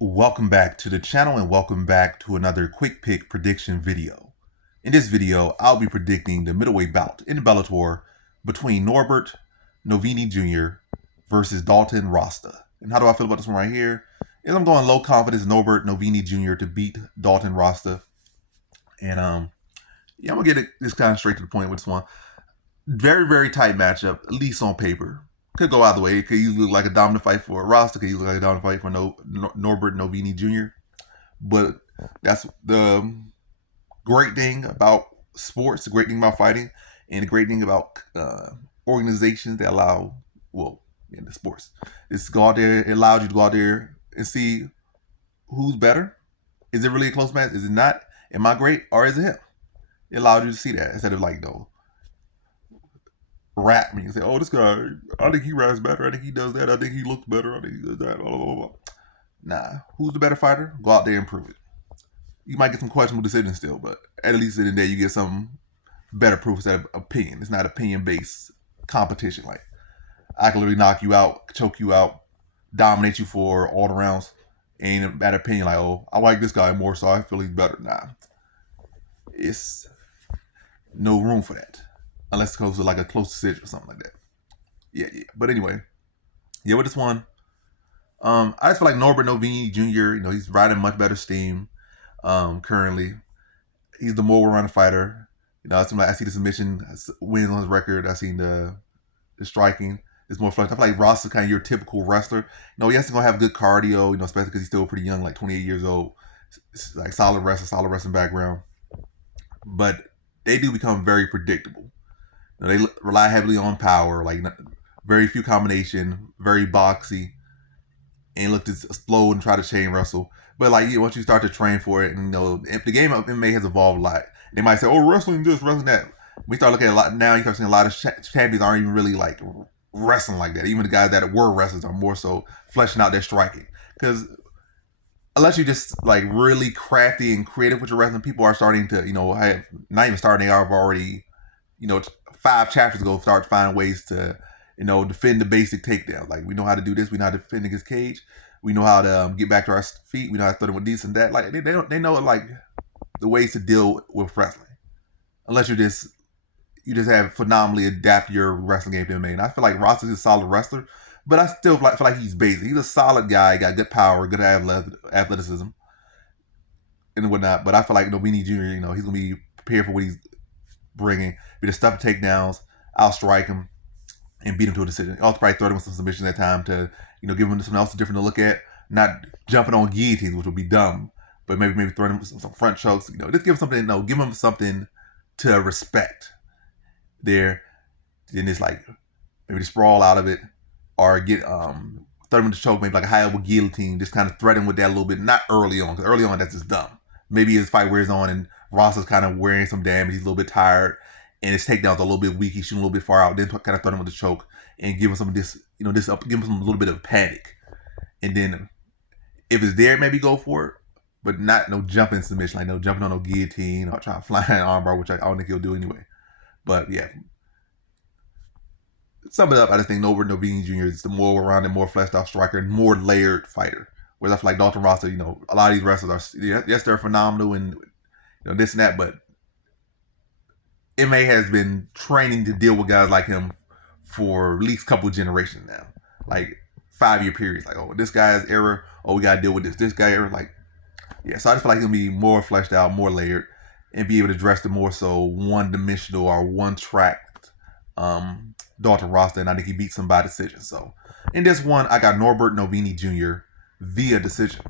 Welcome back to the channel and welcome back to another quick pick prediction video. In this video, I'll be predicting the middleweight bout in Bellator between Norbert Novenyi Jr. versus Dalton Rosta. And how do I feel about this one right here? Is I'm going low confidence Norbert Novenyi Jr. to beat Dalton Rosta. And yeah, I'm gonna get this kind of straight to the point with this one. Very, very tight matchup, at least on paper. Could go either way. It could easily look like a dominant fight for Rosta. Could easily look like a dominant fight for Norbert Novenyi Jr. But that's the great thing about sports, the great thing about fighting, and the great thing about organizations that allow, in the sports, is go out there. It allows you to go out there and see who's better. Is it really a close match? Is it not? Am I great or is it him? It allows you to see that instead of like, rap me and say, oh, this guy, I think he raps better. I think he does that. I think he looks better. I think he does that. Blah, blah, blah. Nah, who's the better fighter? Go out there and prove it. You might get some questionable decisions still, but at least in the day you get some better proof instead of opinion. It's not opinion-based competition. Like, I can literally knock you out, choke you out, dominate you for all the rounds. Ain't a bad opinion like, oh, I like this guy more, so I feel he's better. Nah, it's no room for that. Unless it goes to like a close decision or something like that. Yeah. But anyway, with this one, I just feel like Norbert Novenyi Jr., he's riding much better steam currently. He's the more well-rounded fighter. I see the submission wins on his record. I seen the striking. It's more flush. I feel like Ross is kind of your typical wrestler. Yes, he's going to have good cardio, especially because he's still pretty young, like 28 years old. It's like solid wrestling background. But they do become very predictable. They rely heavily on power, like very few combination, very boxy, and look to explode and try to chain wrestle. But once you start to train for it, and the game of MMA has evolved a lot. They might say, "Oh, wrestling this, wrestling that." We start looking at a lot now. You start seeing a lot of champions aren't even really like wrestling like that. Even the guys that were wrestlers are more so fleshing out their striking. Because unless you just like really crafty and creative with your wrestling, people are starting to have not even starting. They are already 5 chapters ago start to find ways to defend the basic takedown. Like, we know how to do this. We know how to defend against cage. We know how to get back to our feet. We know how to throw them with this and that. Like, they know like the ways to deal with wrestling. Unless you just have phenomenally adapted your wrestling game to MMA. And I feel like Ross is a solid wrestler, but I still feel like he's basic. He's a solid guy. Got good power, good athleticism, and whatnot. But I feel like Novenyi Jr. He's gonna be prepared for what he's bringing. Be the stuff takedowns. I'll strike him and beat him to a decision. I'll probably throw him with some submissions at time to give him something else different to look at. Not jumping on guillotines, which would be dumb, but maybe throwing him some front chokes. Just give him something. Give him something to respect. There, then it's like maybe to sprawl out of it, or get throw him in the choke, maybe like a high elbow guillotine. Just kind of threaten with that a little bit. Not early on, because early on that's just dumb. Maybe his fight wears on and Ross is kind of wearing some damage. He's a little bit tired, and his takedown's a little bit weak. He's shooting a little bit far out. Then kind of throw him with the choke and give him some of this, give him some a little bit of panic. And then if it's there, maybe go for it, but not no jumping submission, like no jumping on no guillotine or trying to fly an armbar, which I don't think he'll do anyway. But yeah, sum it up, I just think Norbert Novenyi Jr. is the more well-rounded, more fleshed out striker and more layered fighter. Whereas I feel like Dalton Rosta, a lot of these wrestlers are, yes, they're phenomenal and this and that, but MMA has been training to deal with guys like him for at least a couple of generations now. Like 5-year periods. Like, oh, this guy's error. Oh, we got to deal with this. This guy error. Like, yeah. So I just feel like he'll be more fleshed out, more layered, and be able to address the more so one-dimensional or one-track Dalton Rosta. And I think he beat some by decision. So in this one, I got Norbert Novenyi Jr. via decision.